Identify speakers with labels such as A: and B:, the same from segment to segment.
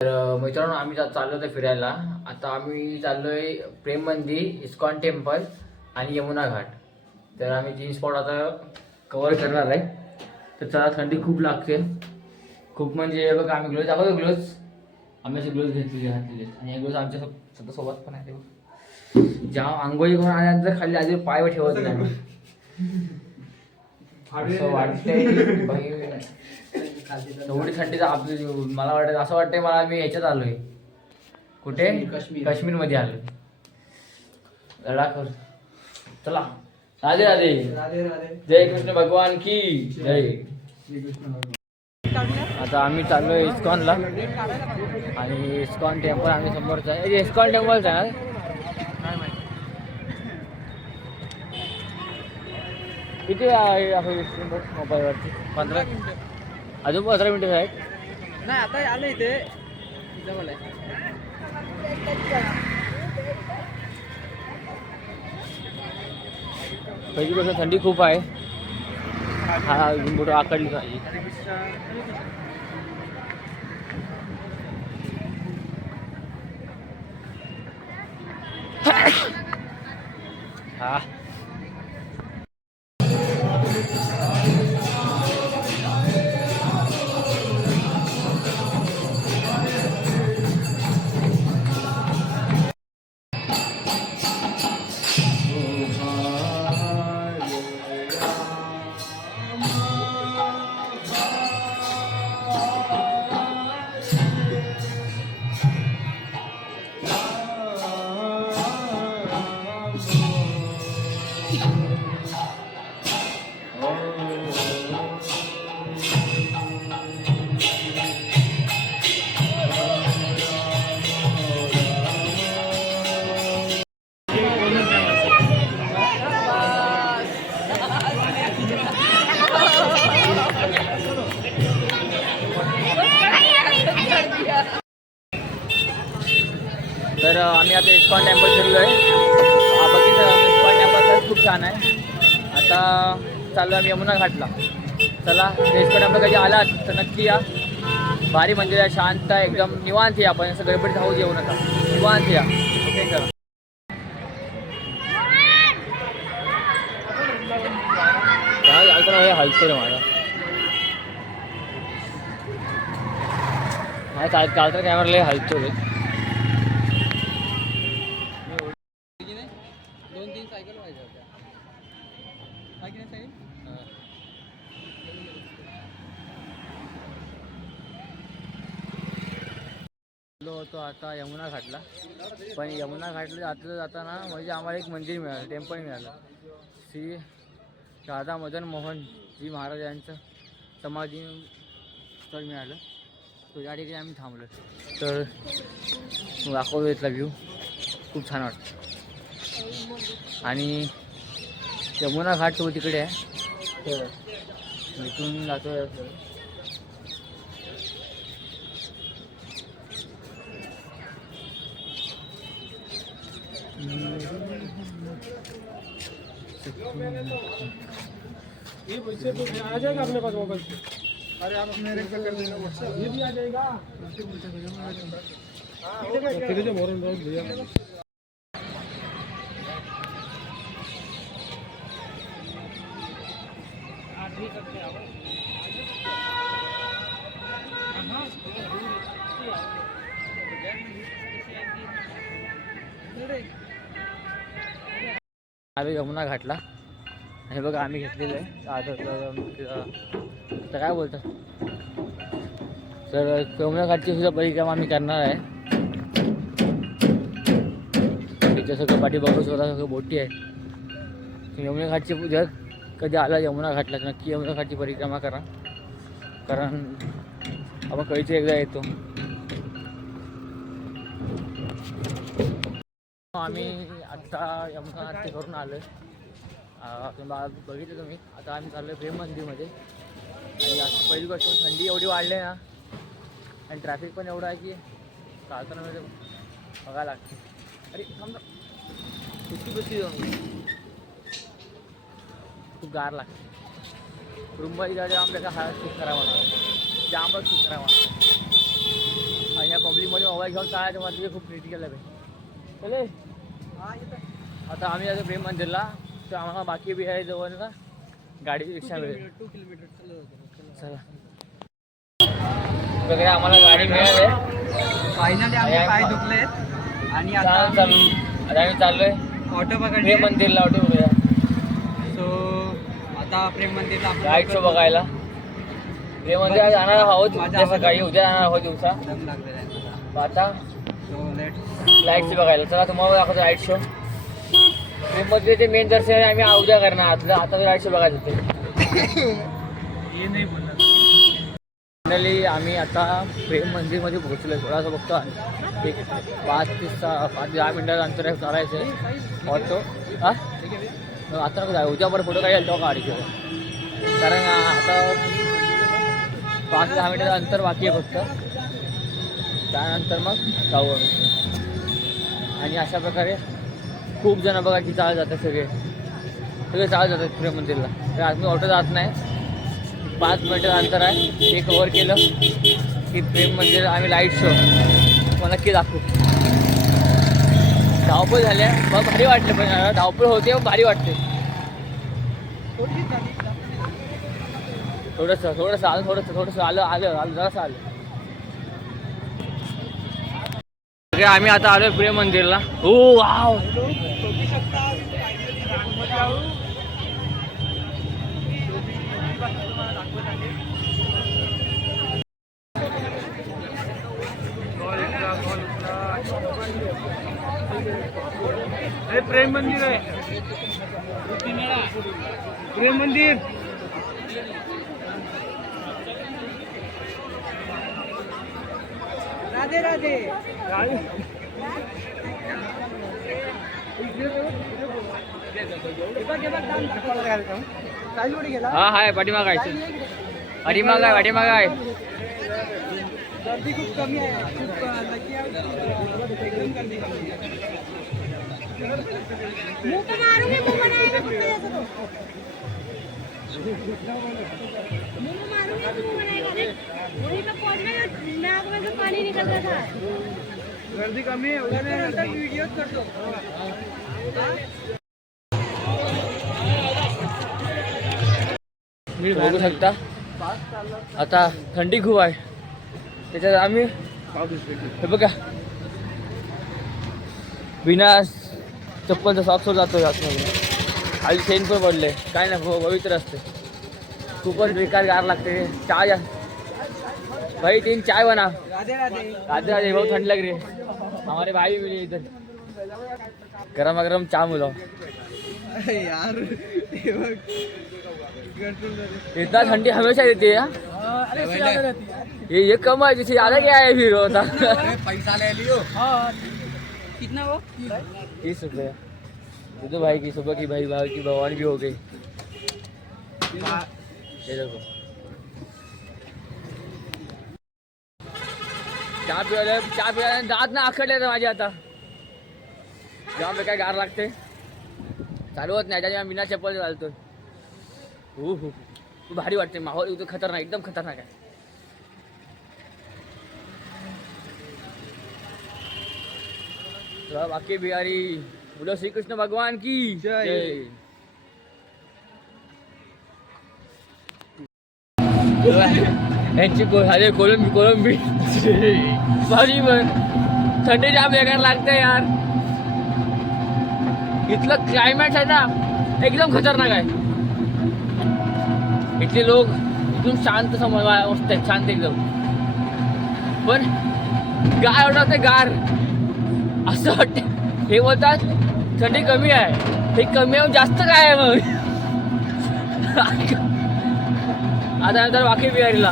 A: तर मित्रांनो आम्ही जा- चाललो होतो फिरायला. आता आम्ही चाललोय प्रेम मंदिर इस्कॉन टेम्पल आणि यमुना घाट. तर आम्ही तीन स्पॉट आता कवर करणार आहे. तर चला थंडी खूप लागते. खूप म्हणजे बघा आम्ही ग्लोज दाखवतो ग्लोज आम्ही असे ग्लोज घेतलेले घातलेले आणि हे ग्लोज आमच्या स्वतः सोबत पण आहे ते बघ. जेव्हा आंघोळी करून आल्यानंतर खाली आधी पाय ठेवत नाही. असं वाटतंय. एवढी थंडी तर आपली मला वाटत असं वाटतंय मला मी ह्याच्यात आलोय. कुठे?
B: काश्मीर.
A: काश्मीर. मध्ये आलोय. लडाख चला. राधे राधे.
B: राधे राधे.
A: जय कृष्ण भगवान की जय. आता आम्ही चाललोय इस्कॉनला. आणि इस्कॉन टेम्पल आम्ही समोरच आहे. इस्कॉन टेम्पलच आहे किती आहे आहे मोबाईलवरती पंधरा अजून पंधरा मिनिटं आहेत.
B: नाही आता आलं इथे. जवळ आहे
A: पहिली गोष्ट थंडी खूप आहे. हा मोठं आकडली पाहिजे हा. तर अं, आम्ही आता इस्कॉन टेम्पल फिरलो आहे खूप छान आहे. आता चाललो आम्ही यमुना घाटला. चला इस्कॉन टेम्पल कधी आलात तर नक्की या. भारी मंदिर आहे शांत आहे एकदम निवांत या. आपण असं गडबडीत धावू येऊ नका निवांत या. ओके चला. काय हे हलतो रे माझा. नाही काल तर कॅमेरा लय हलतो रे
B: दोन तीन सायकल पाहिजे होत्या काय की नाही सायकल
A: गेलो होतो आता यमुना घाटला. पण यमुना घाटला जातलं जाताना म्हणजे आम्हाला एक मंदिर मिळालं टेम्पल मिळालं. श्री राधा मदन मोहन जी महाराज यांचं समाधी स्थळ मिळालं. तो या ठिकाणी आम्ही थांबलो. तर दाखवतो इथला व्ह्यू खूप छान वाटतं. आणि यमुना घाट तो तिकडे आहे. तर इथून जातो
B: ये पैसे तो आ जाएगा अपने पास मोबाइल से अरे आप अपने रेट कर देना व्हाट्सएप ये भी आ जाएगा। मोरन रोज भैया।
A: आम्ही यमुना घाटला. हे बघा आम्ही घेतलेलं आहे. आधार तर- तर काय बोलतात तर यमुना सुद्धा परिक्रमा आम्ही करणार आहे. तिच्या सगळं पाठी बघू स्वतः सगळं बोटी आहे. यमुना घाटची जर कधी आला यमुना घाटला तर नक्की यमुना घाटची परिक्रमा करा. कारण आपण कधीच एकदा येतो. आम्ही आत्ता यमुना आरती करून आलो आहे बघितलं तुम्ही. आता आम्ही चाललो आहे प्रेम मंदिरमध्ये. आणि आता पहिली गोष्ट म्हणजे थंडी एवढी वाढली ना आणि ट्रॅफिक पण एवढं आहे की चालताना म्हणजे बघायला लागते. अरे ना. कुस्ती कुस्ती खूप गार लागते. मुंबई जाडे आपल्याला हा खूप खराब होणार जामच खूप खराब होणार आणि या मोबाईल घेऊन चालायचं म्हणजे खूप क्रिटिकल आहे चले. आता आम्ही जातो प्रेम मंदिरला. तर आम्हाला बाकी बी आहे जवळ ना गाडी रिक्षा मिळेल
B: टू किलोमीटर
A: चला. वगैरे आम्हाला गाडी मिळाली.
B: फायनली
A: आमचे पाय
B: दुखलेत. आणि
A: चालू चालू. आता आम्ही चाललोय.
B: ऑटो
A: प्रेम मंदिरला ऑटो बघूया.
B: सो आता प्रेम मंदिरला
A: शो बघायला. प्रेम मंदिर जाणार आहोत. उद्या सकाळी उद्या जाणार आहोत दिवसा. आता लाइट शो बघायला. चला तुम्हाला दाखवतो लाइट शो प्रेम मंदिरचे मेन दर्शन आहे आम्ही उद्या करणार. आतलं आता लाइट शो बघायचं होते.
B: हे नाही बोलणार
A: फायनली आम्ही आता प्रेम मंदिरमध्ये पोहोचलो थोडासा बघतो एक पाच ते सहा पाच दहा मिनिटाचं अंतर आहे चालायचं आहे. ऑटो हा? मग आता नको जाऊ. उद्या बरं फोटो काढायला तो काढायचे कारण आता पाच दहा मिनिटाचं अंतर बाकी आहे फक्त. त्यानंतर मग जाऊ आम्ही. आणि अशा प्रकारे खूप जण बघा की चालत जातात सगळे. सगळे चालत जातात प्रेम मंदिरला. तर आम्ही ऑटो जात नाही. पाच मिनटं अंतर आहे. ते कवर केलं की प्रेम मंदिर आम्ही लाइट शो मला नक्की दाखवू. धावपळ झाल्या मग भारी वाटलं पण धावपळ होते भारी वाटते. थोडंसं थोडंसं आलं थोडंसं थोडंसं आलं आलं आलं जरासं आलं सगळे आम्ही आता आलोय प्रेम मंदिरला. हो वाव.
B: हे प्रेम मंदिर आहे. प्रेम मंदिर. राधे राधे.
A: हा हाय पाठीमाग आहे. पाठीमाग आहे पाठीमाग आहे.
B: गर्दी खूप कमी आहे. खूप लकी एकदम गर्दी कमी आहे.
C: मुंह पे मारूंगी मुंह बनाएगा कुत्ते जैसा तो.
B: गर्दी कमी
A: बघू शकता. आता थंडी खूप आहे. त्याच्यात आम्ही हे बघा. बिना चप्पलचा सॉक्सवर जातो आतमध्ये. खाली चेन पण पडले. काय नाही प- पवित्र असते. खूपच बेकार गार लागते चाय भाई तीन चाय बना.
B: राधे राधे.
A: राधे राधे. बहुत ठंड लग रही है. हमारे भाई भी मिले इधर. गरम गरम चा मिलो
B: यार हे
A: इतना ठंडी हमेशा रहती है हाँ?
B: है.
A: ये ये कम है जैसे ज़्यादा क्या है फिर होता
B: पैसा ले लियो. हाँ कितना वो?
A: तीस रुपये तो भाई की सुबह की भाई भाई की भगवान भी हो गई. ये देखो चहा पिवायला चहा पिवायला दात ना आखडले तर माझे आता जेव्हा काय गार लागते चालू होत नाही त्याच्या बिना चप्पल चालतो हो हो भारी वाटते माहोल एकदम खतरनाक एकदम खतरनाक आहे. चला, बाकी बिहारी बोलो श्री कृष्ण भगवान की
B: जय.
A: यांची अरे कोलंबी कोलंबी. सॉरी पण. थंडी जाम बेकार लागते यार. इथलं क्लायमेट आहे ना एकदम खतरनाक आहे. इथले लोक एकदम शांत समज मस्त आहेत शांत एकदम. पण गार वाटत गार. असं वाटते. हे बोलतात थंडी कमी आहे. हे कमी आहे जास्त काय आहे मग? आता नंतर वाकी बिहारीला.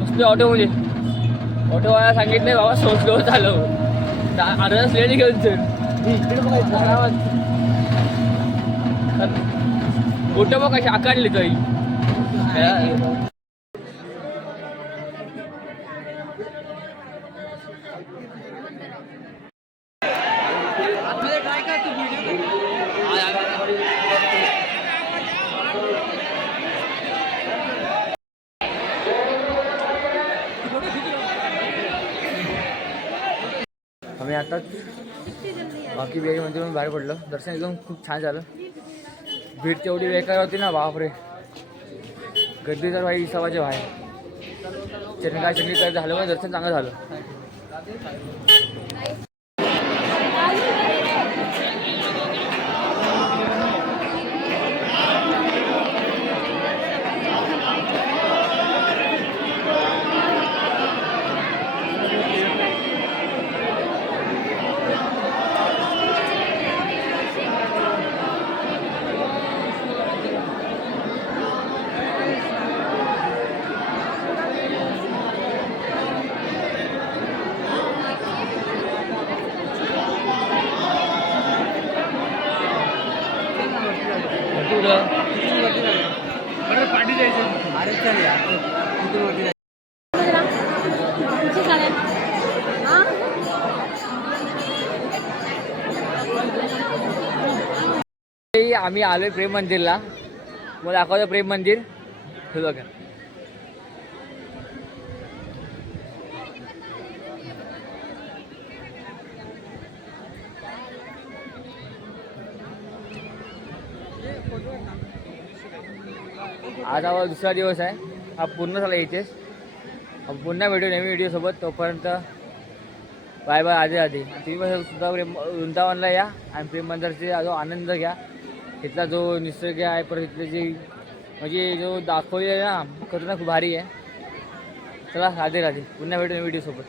A: बसलो ऑटोमध्ये म्हणजे. ऑटोवाला सांगितले बाबा सो स्लो चालव. अर्धा लेडी घेऊन सर इकडे बघायचं आरामात मोठं बघ कशी आकारली तरी. आम्ही आताच
C: बाकी जल्दी आहे.
A: बाकी मंदिरून बाहेर पडलो. दर्शन एकदम खूप छान झालं. भीड तेवढी बेकार होती ना बापरे. गर्दी तर भाई हिसाबाचे बाहेर. चटणी चटणी तर झालं पण दर्शन चांगलं झालं. आम्ही आलोय प्रेम मंदिरला. मग दाखवतो प्रेम मंदिर. हे बघा. आज हा दुसरा दिवस आहे. हा पूर्ण झाला इथेच. पुन्हा भेटू नवीन व्हिडिओसोबत तोपर्यंत बाय बाय आधी आधी. तुम्ही पण सुद्धा प्रेम वृंदावनला या आणि प्रेम मंदिरचा जो आनंद घ्या. तिथला जो निसर्ग आहे परत इथले जे म्हणजे जो दाखवले ना खतरनाक खूप भारी आहे. चला राधे राधे पुन्हा भेटू नवीन व्हिडिओसोबत